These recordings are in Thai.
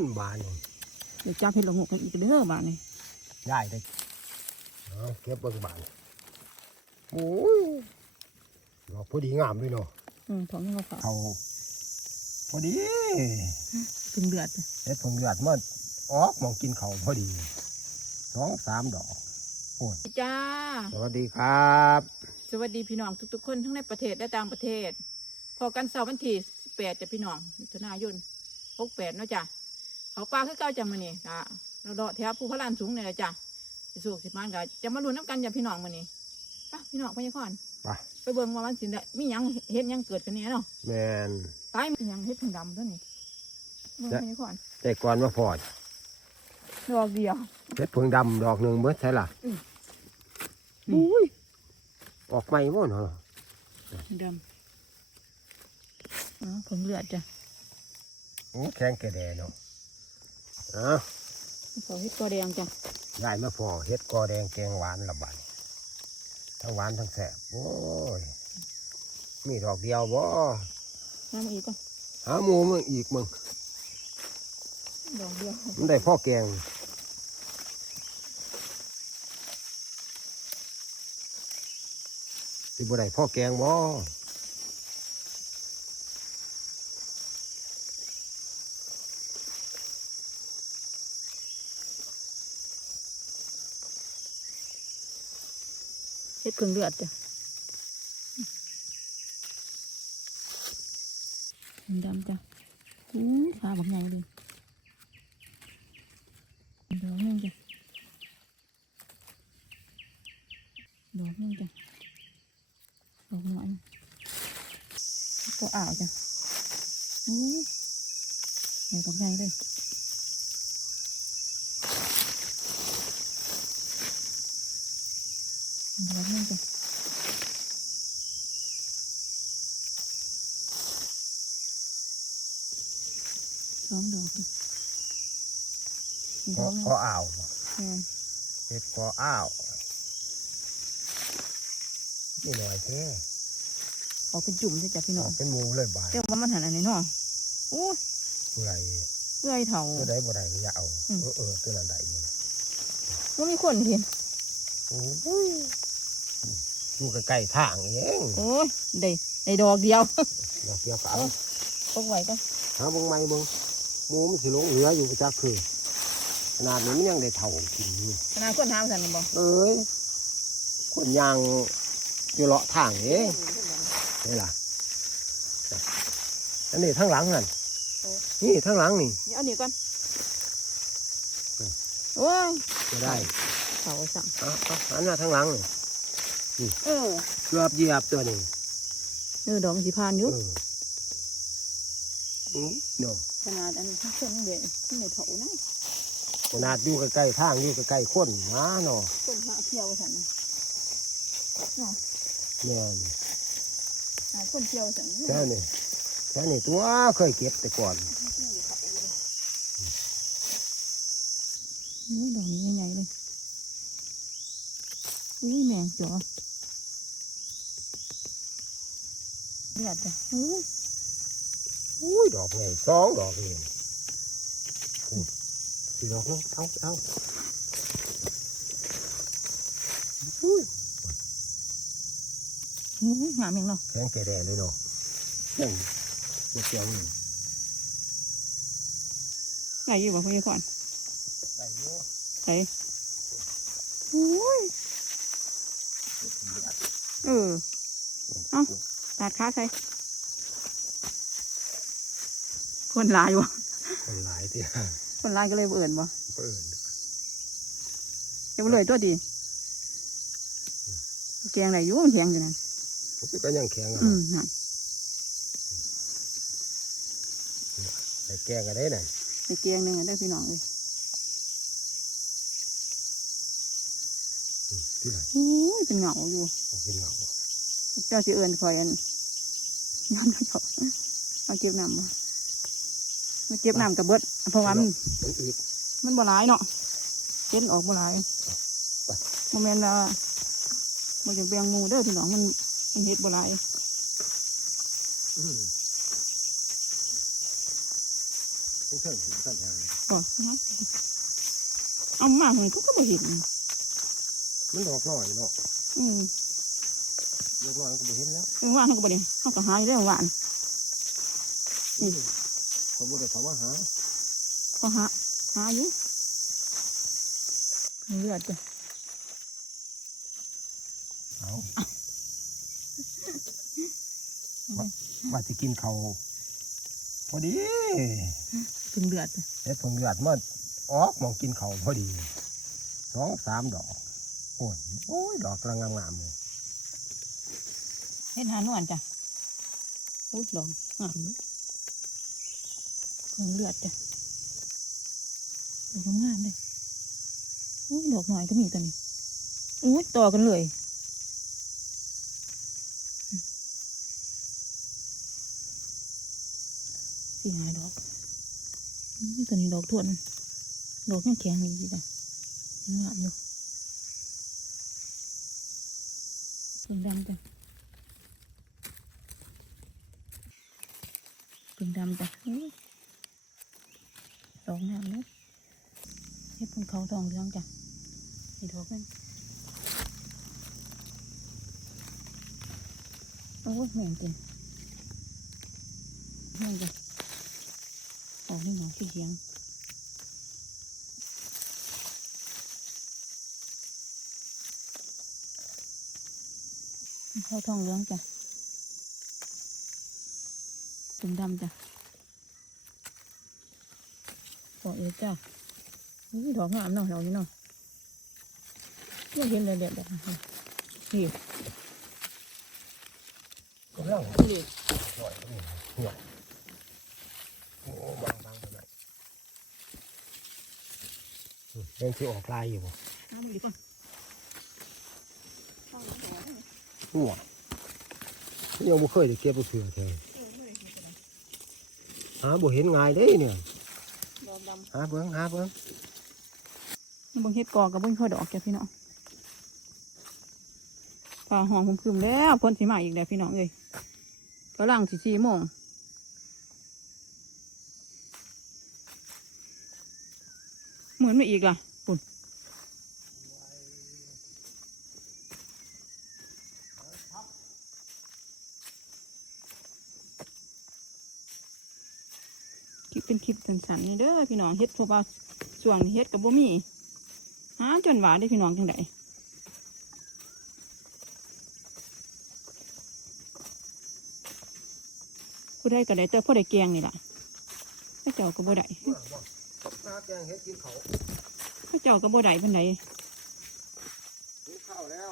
นบานนี่เดี๋ยวจับเห็ดละโงกกันอีกเด้อบ้านนี่ได้ได้เอาเก็บเบิ่งบานโอ้ยดอกพอดีงามเลยเนาะอืมท้องยังเขาขาวเขาพอดีถึงเดือดเฮ็ดผงหยาดมันออกมองกินเขาพอดีสองสามดอกโอ้ยจ้า สวัสดีครับ สวัสดีพี่น้องทุกๆคนทั้งในประเทศและต่างประเทศ พอกันเสาร์วันที่18จ้ะพี่น้องมิถุนายน68เนาะจ้ะ เขาปลาคือเก่าจ้ะมื้อนี้จ้ะเราเลาะแถวภูพระลานสูงนี่แหละจ้ะสิสุกสิมานก็จะมาลุ้นน้ำกันจ้ะพี่น้องมื้อนี้ไปพี่น้องพญาคอนไป ไปเบิ่งว่ามันสิได้มีหยังเฮ็ดหยังเกิดขึ้นแน่เนาะแมน ตายมีหยังเฮ็ดผงดำตัวนี้เบิ่งจ้ะ พญาคอนแต่ก่อนมาพอดดอกเดียวเฮ็ดผงดำดอกหนึ่งเมื่อใช่ล่ะอืม อุ้ยออกใหม่หมดเนาะดำอ๋อผงเลือดจ้ะ โอ้แข็งแกระแดเนาะเอ้าเขาเฮ็ดกอแดงจ้ะได้มาพอเฮ็ดกอแดงแกงหวานละบัดทั้งหวานทั้งแสบโอ้ยมีดอกเดียวบ่น้ำอีกก่อนหาหมูมึงอีกมึงดอกเดียวมันได้พ่อแกงสิบ่ได้พ่อแกงบ่ เฮ็ดผงเลือดจ้ะดำจ้ะอู้ฟ้าบักใหญ่เลยดอกหนึงจ้ะดอกหนึงจ้ะดอกน้อยก็อ่าวจ้ะอู้ดอกบักใหญ่เลย ดอกหนึงจ้ะ สองดอกจ้ะอีกพดออกหนึงพออ่าวบ่แม่นเฮ็ดพออ้าวนี่หน่อยแท้ออกเป็นจุ่มจ้ะจ้ะพี่น้ออองกเป็นหมูเลยบาดเจ้าว่ามันหันอันไหนเนาะโอ้ยผู้ใดเพื่อไอ้เถาตัวใดบ่ได้ก็อย่าเอาอืมเออเออตัวนั้นได้อยู่นะว่ามีคนเห็นโอ้ยอยู่ใกล้ๆทางเองโอ้ยได้ได้ดอกเดียวดอกเดียวก็เอาพกไว้กันหาเบิ่งใหม่เบิ่ง หมูมันสิหลงเหลืออยู่จักคือขนาดนี้มันยังได้เท่ากินอยู่ขนาดคนถามสันบ่เอ้ยคนยางอยู่เลาะทางเองนี่ล่ะอันนี้ทั้งหลังนั่นนี่ทั้งหลังนี่นี่เอานี่ก่อนอืมโอ้ยจะได้เถาสั่งเอาเอาอันน่ะทั้งหลังนี่เออเกือบเหยียบตัวนี้เออดอกมันสิพานอยู่เอออืมเนาะ ขนาดอันนี้คนเด็กคนเด็กเถานะขนาดอยู่ใกล้ๆทางอยู่ใกล้ๆคนนะเนาะคนหาเที่ยวสันเนี่ยนี่หาคนเที่ยวสันแค่นี้แค่นี้ตัวเคยเก็บแต่ก่อนอุ้ยดอกนี้ใหญ่ๆเลยอุ้ยแมงจ๋อเดือดจ้ะ อุ้ยอุ้ยดอกไงสองดอกเองอุ้ยสี่ดอกนึงเอาเอาอุ้ยอุ้ยหาแมงเนาะแข็งแก่แดดเลยเนาะยังเจียวเจียวนี่ไหนอยู่บ่พี่ขวัญได้อยู่ไหนอุ้ยเออเอ้าตัดขาใส่ คนหลายวะคนหลายที่คนหลายก็เลยบ่เอิ่นบ่เปิดจะบ่เลยตัวดีแกงไหนอยู่มันแข็งอยู่นั่นก็ยังแข็งอะอืมนั่นแต่แกงกันได้น่ะแต่แกงหนึงอะได้อพี่น้องเลยอืมที่ไหนโอ้ยเป็นเหงาอยู่ออกเป็นเงาเจ้าสิเอิ่นคอยอันย้อนเขามาเก็บน้ำบ่ มาเก็บน้ำกับเบิดเพราะว่ามันมันอีกมันบ่หลายเนาะเก็นออกบ่หลายไปบ่แม่นว่าบ่อยากแบ่งหมู่เด้อพี่น้องมันมันเฮ็ดบ่หลายอืมเพิ่งเพิ่งเพิ่งเพิ่งบ่นะเอามาเหมือนเขาก็บ่เห็น มันดอกน้อยเนาะอืมดอกน้อยก็บ่เห็นแล้วเออว่าเขาก็บ่ได้เขาก็หายได้หวานอืม เขาบ่ได้เขามาหาเขาหาหาอยู่เลือดจ้ะเอาว่าว่าสิกินเขาวพอดีถึงเลือดจ้ะเฮ็ดผงเลือดมาออกมองกินเขาวพอดีสองสามดอกโอ้ยโอ้ยดอกกำลังงามๆเลยเฮ็ดหานวลจ้ะอุ้ยดอกงาม อยู่งเลือดจ้ะดอกงามเลยอุ้ยดอกหน่อยก็มีตัวนี้อุ้ยต่อกันเลยสี่หาดอกอุ้ยตัวนี้ดอกทวนดอกยังแข็งอยู่จ้ะยังงามอยู่เพิ่งดำจ้ะเพิ่งดำจ้ะ ดอกงามเลยเฮ็ดเพิ่งเขาทองเหลืองจ้ะนี่ดอกนึงโอ้ยแม่นจริงแม่นจ้ะออกนี่หนองขี้เขียงเขาทองเหลืองจ้ะตุ่มดำจ้ะ ปอกเอจ้ะนี่ดอกงามเนาะดอกนี้เนาะยังเห็นเลยเด็ดๆนี่กำลังนี่หน่อยก็มีหัวโอ้บางบางไปหน่อยอืมยังที่ออกลายอยู่บ่น้ำมันดีก่อนหัวยังบ่เคยได้เก็บบ่เสือแท้หาบ่เห็นง่ายเด้เนี่ยดอกดำ หาเบิ่งหาเบิ่งนี่เบิ่งเฮ็ดกอกับเบิ่งข้าวดอกจ้ะพี่น้องฟ้าห้องครึมๆแล้วฝนสิมาอีกแล้วพี่น้องเอ้ยกำลังสิสี่โมงเหมือนไม่อีกล่ะปุ่นคลิป เป็นคลิปสั้นๆนี่เด้อพี่น้องเฮ็ดเพราะว่าส่วงนี้เฮ็ดกับบ่มีหาจนหวาได้อพี่น้องจังไดผู้ใดก็ได้แต่ผู้ใดแกงนี่ล่ะพระเจ้าก็บ่ได้มาบ่หาแกงเฮ็ดกินเขาวพระเจ้าก็บ่ได้ปานใดกินข้าวแล้ว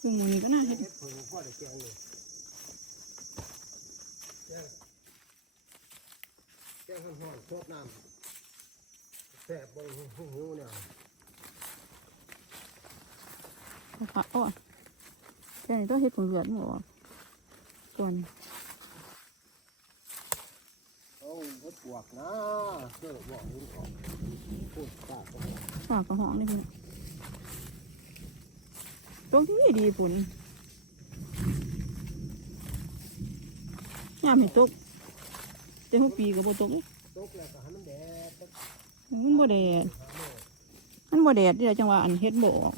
ซึ่งมื้อนี้ก็น่าเฮ็ดเฮ็ดผึ่งพ่อได้แกงนี่แกง แกงฮ้อนๆซดน้ำแซ่บบ่หูหูเนี่ยเอาผักอ้อแกงนี่ต้องเฮ็ดผงเลือดหมอก่อนโอ้เฮ็ดปวกนะเชื่อบอกหินออกพูดตาก็บอกฝากกระห้องนี่พี่ตรงที่ดีฝนยามเห็นตก แต่หัวปีก็บ่ตกตกแล้วก็ให้มันแดดมันบ่แดดมันบ่แดดเดี๋ยวจังหวะอันเฮ็ดบ่ออก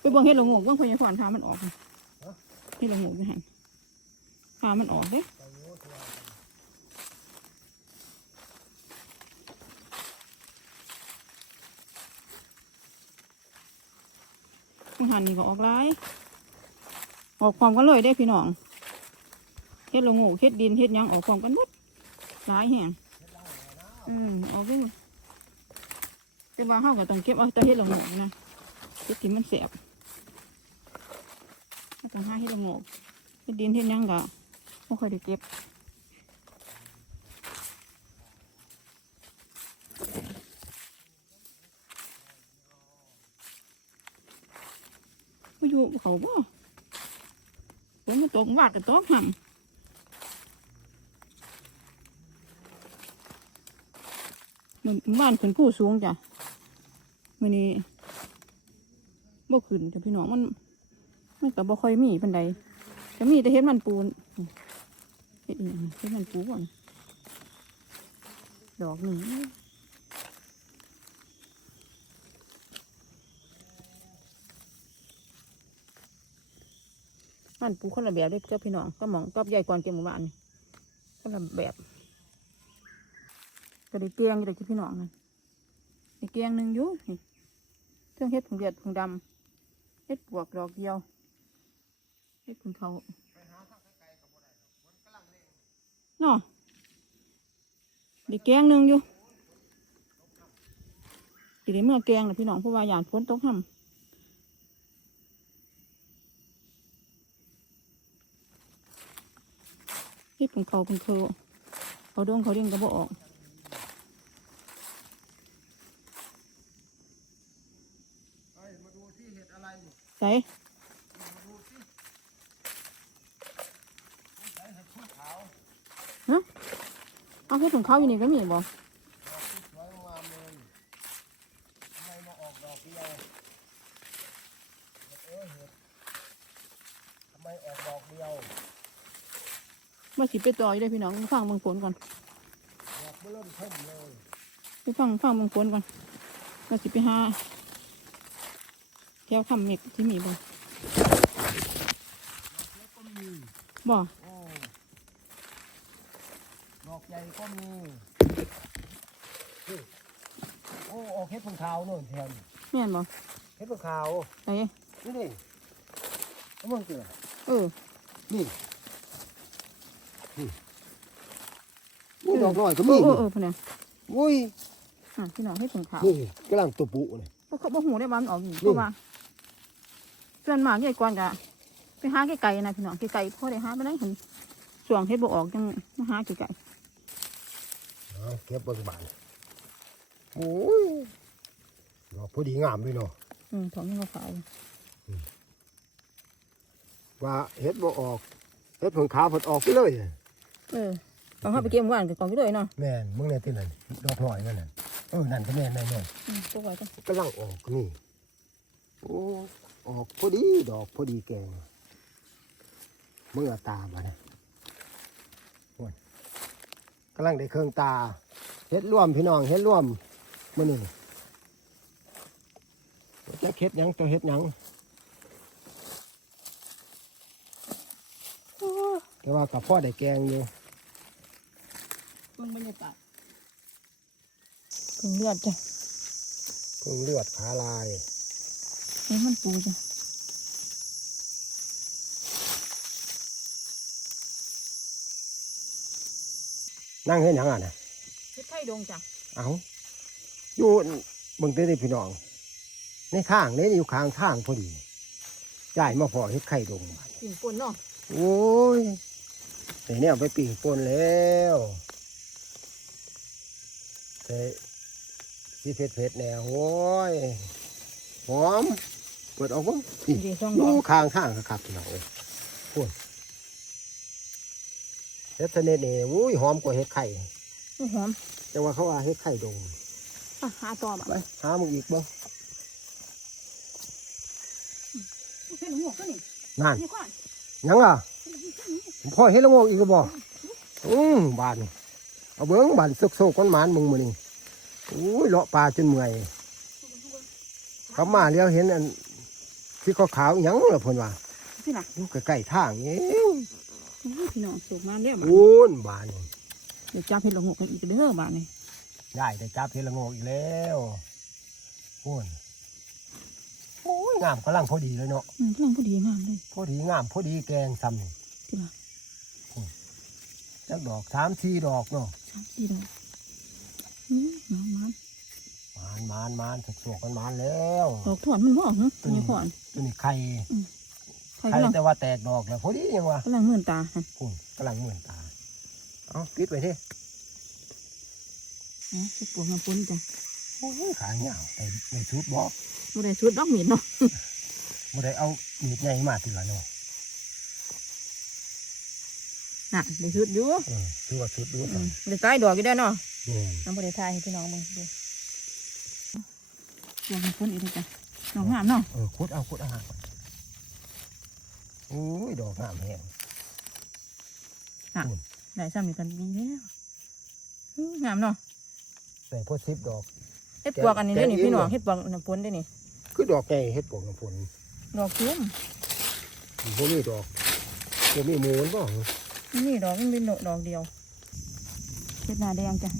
ไปเบิ่งเฮ็ดละโงกเบิ่งพญาขวานพามันออกค่ะเฮ็ดละโงกอยู่หั่นพามันออกเด้ไปโน้ตว่ามันหันนี่ก็ออกหลายออกความกันเลยได้พี่น้องเฮ็ดละโงูเฮ็ดดินเฮ็ดยังออกความกันหมด หลายแห่งอืมออกเด้อแต่ว่าเฮาก็ต้องเก็บเอาแต่เฮ็ดละโงูนะเฮ็ดที่มันแสบต้องห้าเฮ็ดละโงูเฮ็ดดินเฮ็ดหยังก็บ่ค่อยได้เก็บอยู่เขาบ่ฝนมันตกวาดก็ตกห่ำ มันบ้านขึ้นกู้สูงจ้ะมื่อนี้บ่ขึ้นจ้ะพี่น้องมันมันกับบ่ค่อยมีปันใดจะมีแต่เห็นมันปูนเห็นเห็นมันปูก่อนดอกหนึ่งมันปูคนละแบบด้วยเจ้าพี่น้องก็มองก็ใหญ่กว่าเกี่ยวกับบ้านคนละแบบ ก็ได้เกียงอยู่เด้อพี่น้องนั่นได้เกียงหนึ่งอยู่นี่เครื่องเฮ็ดผงเดือดผงดำเฮ็ดปวกดอกเดียวเฮ็ดผงเขาเนาะได้เกียงหนึ่งอยู่สิได้เมื่อแกงนะพี่น้องเพราะว่าหยานฝนตกห่ำเฮ็ดของเขาเป็นเขาเขาดงเขาเด้งก็บ่ออก มาดูที่เห็ดอะไรนี่ ใส่มาดูที่ใส่เห็ดพึ่งขาวเอาเฮ็ดของเขาอยู่นี่ก็มีบ่ดอกที่สวยงามเลยทำไมมาออกดอกเดียวเห็ดเอ้ยเห็ดทำไมออกดอกเดียวมาสิไปต่ออยู่ได้อพี่น้องฟังเบางฝนก่อนดอกเริ่มเทิมเลยไปฟังฟังเบางฝนก่อนมาสิไปหา แถวคำเมกที่มีบ่แล้วก็มีบ่โอ้ดอกใหญ่ก็มีนี่โอ้ออกเห็ดพึ่งขาวโน่นแทนแม่นบ่เห็ดพึ่งขาวใส่นี่นี่น้ำมันเกลือเออนี่นี่นี่ดอกน้อยก็เอมีอเออเออพุ่นน่ะอุ้ยอะพี่น้องเฮ็ดของเขานี่กำลังตัวปุเนี่ยเพราะเขาบ่ฮู้ได้ว่ามันออกอยู่เพราะว่า ส่วนมากใหญ่กว่าก็ไปหาไกลๆนะพี่น้องไกลๆพอได้หาไปได้เห็นช่วงเฮ็ดบ่ออกจังมาหาไกลๆเอาเก็บเบิ่งบานโอ้ยดอกพอดีงามเลยเนาะอืมของนี่เขาขาวว่าเฮ็ดบ่ออกเฮ็ดผงขาวผดออกไปเลยเออตอนเขาไปเก็บหวานกับกองไปด้วยเนาะแม่นมึงเนี่ยที่นั่นดอกน้อยนั่นน่ะเออนั่นก็แม่นแน่อืมพวกไว้กันๆกำลังออกนี่โอ้ ออกพอดีดอกพอดีแกงเมื่อตาบ่เนี่ยโอ้ยกำลังได้เครื่องตาเฮ็ดร่วมพี่น้องเฮ็ดร่วมมื้อนี้จะเฮ็ดหยังจะเฮ็ดหยังแต่ว่ากับพ่อได้แกงอยู่เบิ่งบรรยากาศถึงเลือดจ้ะเพิ่งเลือดขาลาย นี่มันปูจ้ะนั่งเห็นหยังอะนะเฮ็ดไข่ดงจ้ะเอาอยู่เบิ่งเต้ได้พี่น้อง ในข้างนี้อยู่ข้างทางพอดีจ่ายมาพอเฮ็ดไข่ดงบัดปิ่งป่นเนาะโอ้ยแต่เนี่ยเอาไปปิ่งปนแล้วแต่ที่เผ็ดเผ็ดๆแน่โอ้ยหอมเปิดออกมั้งพี่ดีช่องอดยู่องข้างทางครับพี่น้องเอ้ยพูดเฮ็ดเสน่ห์นี่อุ้ยหอมกว่าเฮ็ดไข่อื้อหอมแต่ว่าเขาว่าเฮ็ดไข่ดงอะหาต่อบ่ไปหามึงอีกบ่เฮ็ดหัวก็นี่นั่นนี่ก่อนยังอะผมพ่อเฮ็ดละโงกอีกก็บ่อืมบานเอาเบิ่งบานซกๆก้นหมานมึงมื้อนี้อุ้ยเลาะปลาจนเมื่อยเขามาแล้วเห็นอัน ที่ขาวๆหยังล่ะเพิ่นว่าพี่น่ะอยู่ใกล้ๆทางเองอุ้ยพี่น้องสูงมาแล้วมาอู้นบานนี่เดี๋ยวจับเฮ็ดละหกกันอีกเด้อบาดนี่ได้ได้จับเฮ็ดละโงกอีกแล้วโอ้นโอ้ยงามกำลังพอดีเลยเนาะอืมกำลังพอดีงามเลยพอดีงามพอดีแกงซ้ำนี่พี่น่ะจักดอกสามสี่ดอกเนาะสามสี่ดอกอืมงามมาก มานมานมานสกๆกันมานแล้วดอกถอนมันบ่หึนี่ก่อนตัวนี้ไข่ใครไข่กำลังแต่ว่าแตกดอกแล้วพอดียังวะกำลังมื่นตาฮะคุณกำลังเหมือนตาเอาปิดไว้ที่นะสิปวดมาปุ้นจ้ะโอ้ยขาเหงาแต่ในชุดบอกบ่ได้ชุดดอกหมิ่นเนาะบ่ได้เอามีดใหญ่มาทีละเนาะน่ะได้ชุดอยู่เออถือว่าชุดดูอืสั่มได้ใต้ดอกอยู่ได้อเนาะนี่น้ำบ่ได้ทายให้พี่น้องเบิ่งดู ปวดมาปุ้นอีกแล้วจ้ะดอกงามเนาะเออคุดเอาคุดเอาหางก่อนโอ้ยดอกงามแห้งได้ซ้ำนี่กันนี่แล้วอืมงามเนาะใส่พวกซิปดอกเฮ็ดปวกอันนี้เด้อนี่แกะเองพี่น้องเหรอเฮ็ดปวกน้ำปุ้นเด้อนี่คือดอกใหญ่เฮ็ดปวกน้ำฝนดอกจุ้มพวกนี้ดอกตัวมีหมูนบ่นี่ดอกมันเป็นดอกเดียวเฮ็ดหน้าแดงจ้ะ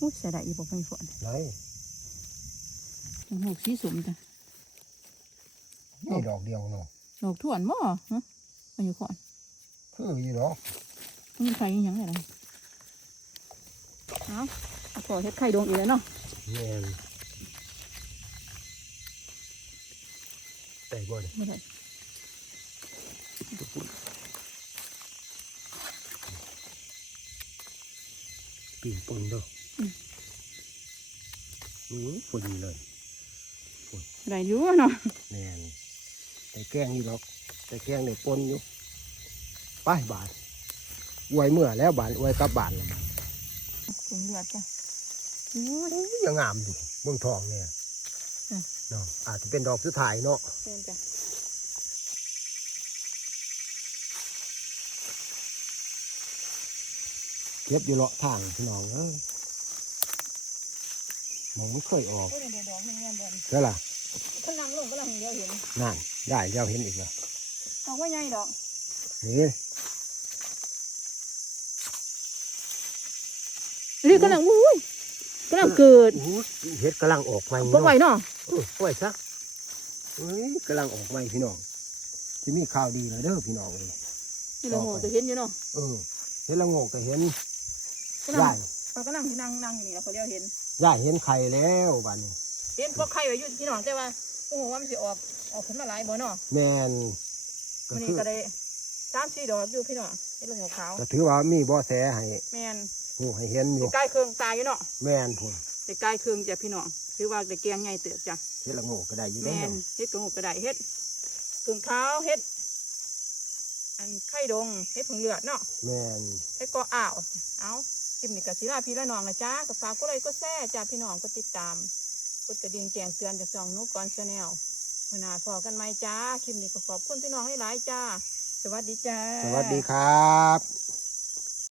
อุ้ยใส่ได้อีกบ่เป็นฝนไหนหกสีสุ่มจ้ะนี่ดอกเดียวเนาะดอกถ่วนบ่ฮะมาอยู่ก่อนคืออยู่ดอกมันมีไข่อีหยังไงล่ะเอาเอาขอเฮ็ดไข่ดวงอีกแล้วเนาะแม่นได้บ่เนี่ยไม่ได้ปีนปนเด้ออือพอดีเลย ได้อยู่เนาะแม่นแต่แกงอยู่ดอกแต่แกงได้ปนอยู่ไปบาทอวยเมื่อแล้วบาทอวยกลับบาทแล้วบาทถึงเลือดจ้ะอู้ยอุ้ยยังงามอยู่เมืองทองเนี่ยอืมเนาะอาจจะเป็นดอกสุดท้ายเนาะเป็นจ้ะเก็บอยู่เลาะทางพี่น้องเอ้ยมองไม่เคยออกโอ้ยเดี๋ยวดอ กหนึงเงี้ยบนแล้วล่ะคนนั่งลงก็ลังเดียวเห็นนั่นได้เจ้าเห็นอีกแล้วดอกว่าใหญ่ดอกนี่นี่กำลังอุ้ยกำลังเกิดอู้เห็ดกำลังออกใหม่บ่ไหวเนาะเนาะเออไหวซะเฮ้ยกำลังออกใหม่พี่น้องที่มีข่าวดีเลยเด้อพี่น้องเลยนี่เราโหจะเห็นอยู่เนาะเออเห็นละโงกก็เห็นกำลัย่างยเขากำลังที่นั่งนั่งอยู่นี่แล้วเขาเรียกเห็นย่ายเห็นไข่แล้วบ้านนี้ เห็นพวกไข่ไว้อยู่ที่น้องแต่ว่าโอ้โหว่ามันสิออกออกขึ้นมาหลายบ่เนาะแมนก็มันคืนี่อก็ได้สามสี่ดอกอยู่พี่น้องเป็นเรื่องของเขาก็ถือว่ามีเบ่อแสให้แม่นหูให้เห็นอสิยู่ใกล้เครื่องตายอยู่เนาะแมนพุ่นสิใกล้เครื่องจ้ะพี่น้องถือว่าได้แกงใหญ่เติบจ้ะเห็ดละโงกก็ได้อยู่แม่แล้วนเฮ็ดกระหูกระไดเฮ็ดกึ่งขาวเฮ็ด อันไข่ดงเฮ็ดผงเลือดเนาะแมนเฮ็ดก็อ้าว เอาคลิปนี้ก็สิลาพี่ละน้องนะจ้าก็ฝากกดไลค์กดแชร์จ้าพี่น้องกดติดตาม กดกระดิ่งแจ้งเตือนจากสองนุก่อนชาแนลมือหนาพอกันไหมจ้าคลิปนี้ก็ขอบคุณพี่น้องหลายจ้า สวัสดีจ้า สวัสดีครับ